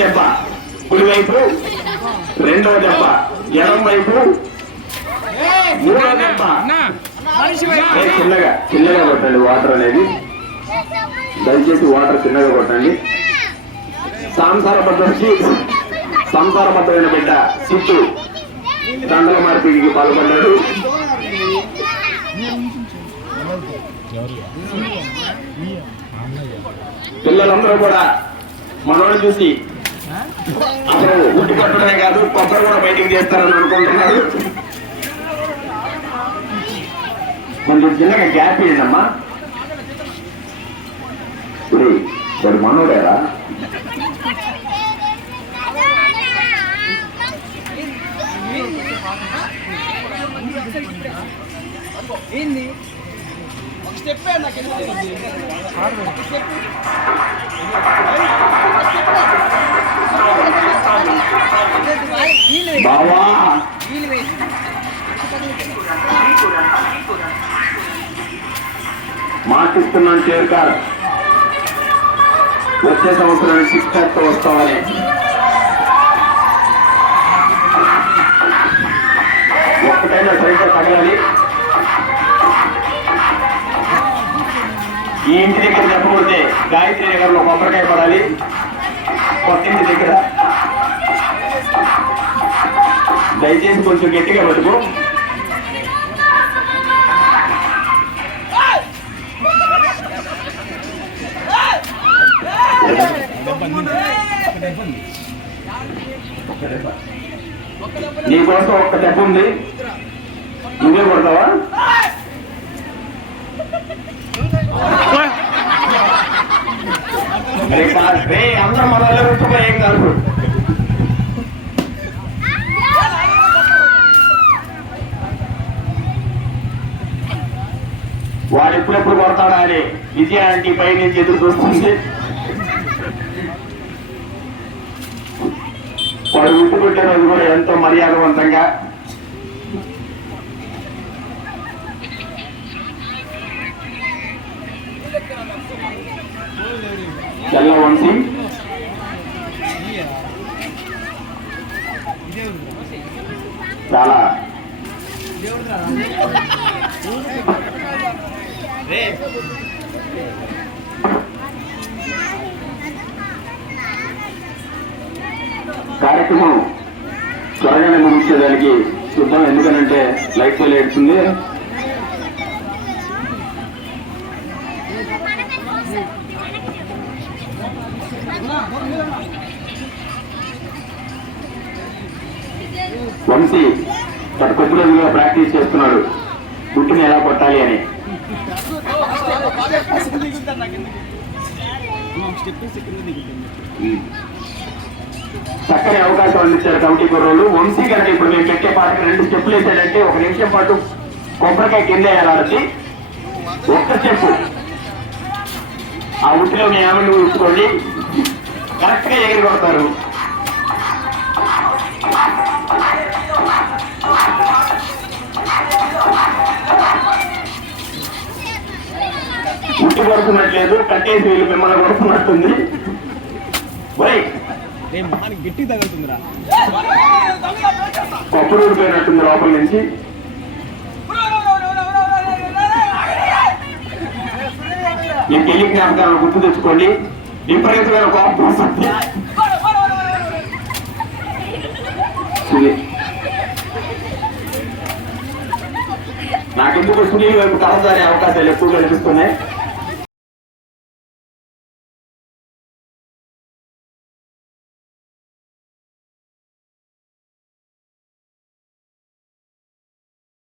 దెబ్బ కుడివైపు, రెండవ దెబ్బ ఎడం వైపు, మూడవ దెబ్బ. చిన్నగా చిన్నగా కొట్టండి వాటర్ అనేది, దయచేసి వాటర్ చిన్నగా కొట్టండి. సంసారబద్ధమైన బిడ్డ సిట్టు దండల మార్పిడికి పాల్పడ్డాడు. పిల్లలందరూ కూడా మనోడు చూసి అసలు ఉట్టి కట్టడమే కాదు కొబ్బరి కూడా బయటికి చేస్తారని అనుకుంటున్నారు. కొంచెం చిన్నగా గ్యాప్ ఇయ్యండమ్మా. ఇప్పుడు మనోడేరా ఏంది ఒక స్టెప్ నాకు బావా మాటిస్తున్నాను చేరుకారు, వచ్చే సంవత్సరానికి 6 ప్యాక్ తో వస్తామని. ఒక్కటైనా సరిగ్గా తగలాలి. ఈ ఇంటి దగ్గర చెప్పకూడితే గాయత్రి నగర్లో కొబ్బరికాయ పడాలి. కొత్త ఇంటి దగ్గర దయచేసి కొంచెం గట్టిగా పట్టుకో. నీకోసం ఒక్క దెబ్బ ఉంది, నువ్వే కొడతావా? అందరూ మనల్ని రుట్టుకుపోయి ఏం కాదు. వాడు ఎప్పుడెప్పుడు కొడతాడా అని విజయ ఆంటీ పై నుంచి ఎదురు చూస్తుంది. వాడు ఉప్పు పెట్టే రోజు కూడా ఎంతో మర్యాదవంతంగా చల్ల వంశీ చాలా కార్యక్రమం త్వరగానే ముగించేదానికి చూద్దాం. ఎందుకనంటే లైట్ ఫెయిల్ అవుతుంది. వంశీ గత కొద్ది రోజులుగా ప్రాక్టీస్ చేస్తున్నాడు గుట్టుని ఎలా కొట్టాలి అని. చక్కని అవకాశం అందించారు కమిటీ కుర్రోళ్ళు. వంశీ కనుక ఇప్పుడు మేము పెట్టే పాటకి 2 స్టెప్పులు వేసాడంటే 1 నిమిషం పాటు కొబ్బరికాయ కింద వేయాలంటే ఒక్క స్టెప్పు ఆ ఉట్టిలో మీ ఆమెను ఉంచుకోండి, కరెక్ట్ గా ఎగిరి కొడతారు. ఉట్టి కొడుతున్నట్లేదు, కట్టేసి వీళ్ళు మిమ్మల్ని కొడుతున్నట్టుంది. గట్టి తగులుతుందిరా, కొప్పుడు ఊడిపోయినట్టుంది లోపల నుంచి. మీ పెళ్లి జ్ఞాపకాలను గుర్తు తెచ్చుకోండి. విపరీతమైన కోపం వస్తుంది. నాకెందుకు సునీల్ వైపు కలదారే అవకాశాలు ఎక్కువ కనిపిస్తున్నాయి.